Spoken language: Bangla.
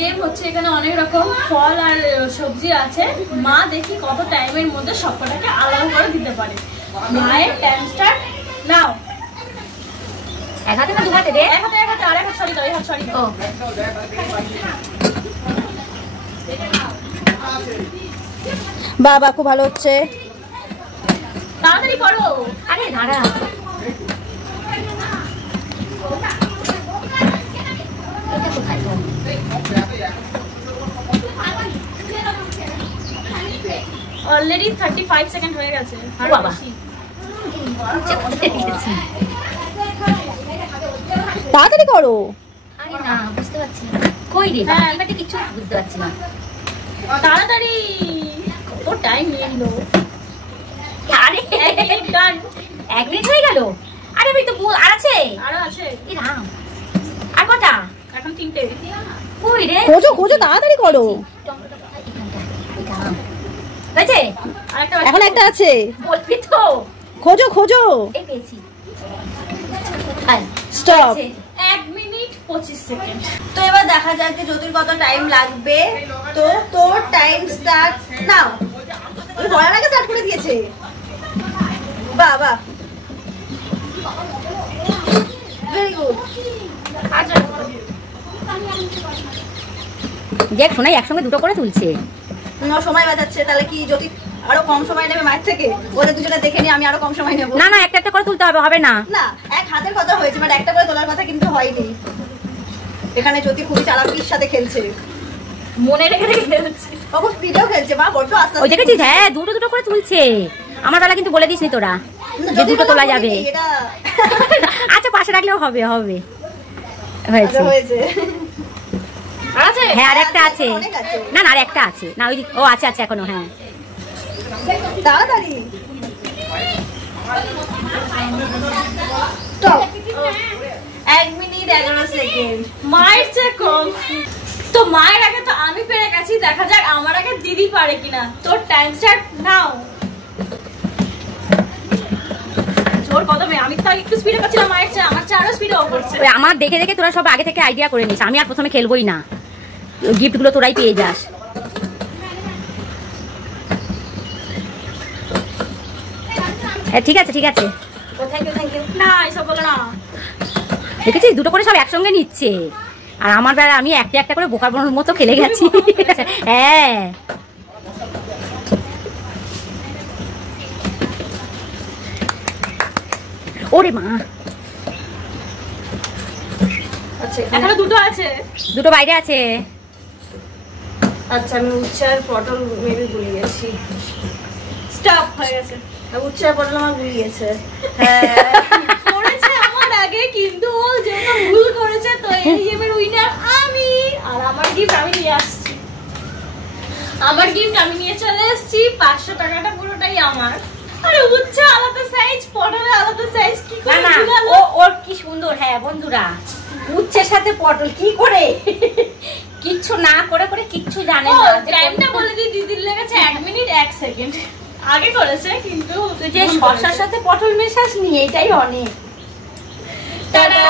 গেম হচ্ছে, এখানে অনেক রকম ফল আর সবজি আছে। মা দেখি কত টাইমের মধ্যে সবকটাকে আলাদা করে দিতে পারে। মায়ের টাইম স্টার্ট নাও। এক হাতে না দু হাতে? দে এক হাতে, এক হাতে, আর এক হাত সরি দাও, এই হাত সরি। ও বাবা খুব ভালো হচ্ছে, তাড়াতাড়ি করো। আরে দাঁড়া, অলরেডি 35 সেকেন্ড হয়ে গেছে। আর বাবা তাড়াতাড়ি করো। আরে না বুঝতে পারছি না, কই রে ব্যাপারটা কিছু বুঝতে পারছি না। তাড়াতাড়ি, কত টাইম নিয়ে নিল। আরে 1 মিনিট ডান। 1 মিনিট হয়ে গেল। আরে ভাই তো আর আছে, আরো আছে। এই রাম, আর কটা? এখন 3টে। কই রে? খোঁজো খোঁজো, তাড়াতাড়ি করো। হয়েছে? আরেকটা এখন একটা আছে, বলবি তো? খোঁজো খোঁজো। এই পেয়েছি। স্টপ। 1 minute 25 second. তো এবার দেখা যাক যে জ্যোতির কত টাইম লাগবে। তো তোর টাইম স্টার্ট নাও। ওই বলার আগে স্টার্ট করে দিয়েছে। বাহ বাহ, ভেরি গুড। আচ্ছা দেখ শোনাই একসঙ্গে দুটো করে তুলছে। সময় বাঁচাচ্ছে, তাহলে কি জ্যোতি আরো কম সময় নেবে মায়ের থেকে? ওদের দুজনে দেখে নি, আমি আরো কম সময় নেবো। না না, একটা একটা করে তুলতে হবে, হবে না? না, এক হাতের কথা হয়েছে, বাট একটা করে তোলার কথা কিন্তু হয়নি। এখানে জ্যোতি খুবই চালাকির সাথে খেলছে, মনে রেখে রেখে খেলছি। বাবু স্পিডেও খেলছে, মা বড্ড আস্তে ওই দেখেছিস? হ্যাঁ দুটো দুটো করে তুলছে। আমার বেলা কিন্তু বলে দিসনি তোরা যে দুটো তোলা যাবে। আচ্ছা পাশে রাখলেও হবে, হবে হয়েছে। হয়েছে। আছে? হ্যাঁ আর একটা আছে। অনেক আছে। না না আর একটা আছে না, ওই ও আছে আছে এখনো। হ্যাঁ তাড়াতাড়ি স্টপ। 1 minute 11 second. মায়ের চেয়ে কম। তো মায়ের আগে তো আমি পেরে গেছি, দেখা যাক আমার আগে দিদি পারে কিনা। তোর টাইম স্টার্ট নাও। জোর কদমে, আমি তো একটু স্পিডে পাচ্ছিলাম মায়ের চেয়ে, আমার চেয়ে আরো স্পিডে ও করছে। ওই আমার দেখে দেখে তোরা সব আগে থেকে আইডিয়া করে নিস। আমি আর প্রথমে খেলবোই না, গিফট গুলো তোরাই পেয়ে যাস। হ্যাঁ ঠিক আছে ঠিক আছে। Thank you thank you. না এসব বলো না। দেখেছিস দুটো করে সব একসঙ্গে নিচ্ছে, আর আমার বেলা আমি একটা একটা করে বোকার বনের মতো খেলে গেছি। হ্যাঁ ওরে মা, আচ্ছা এখানে দুটো আছে। দুটো বাইরে আছে। আচ্ছা আমি উচ্ছে আর পটল মেবি ভুলে গেছি। স্টপ হয়ে গেছে। উচ্ছে আর পটল আমার ভুলে গেছে। হ্যাঁ করেছে আমার আগে, কিন্তু ও যেহেতু ভুল করেছে তো এই গেমের উইনার আমি। আর আমার গিফট আমি নিয়ে আসছি। আমার গিফট আমি নিয়ে চলে এসেছি। 500 টাকাটা পুরোটাই আমার। আরে উচ্ছে আলাদা সাইজ, পটল আলাদা সাইজ, কি না করে না ঝুলালো? ওর কি সুন্দর। হ্যাঁ বন্ধুরা, উচ্ছের সাথে পটল কি করে কিচ্ছু না করে করে কিচ্ছু জানে না। টাইমটা বলে দিই, দিদির লেগেছে 1 মিনিট 1 সেকেন্ড। আগে করেছে কিন্তু তুই যে শসার সাথে পটল মেশাস নি, এটাই অনেক। টাটা।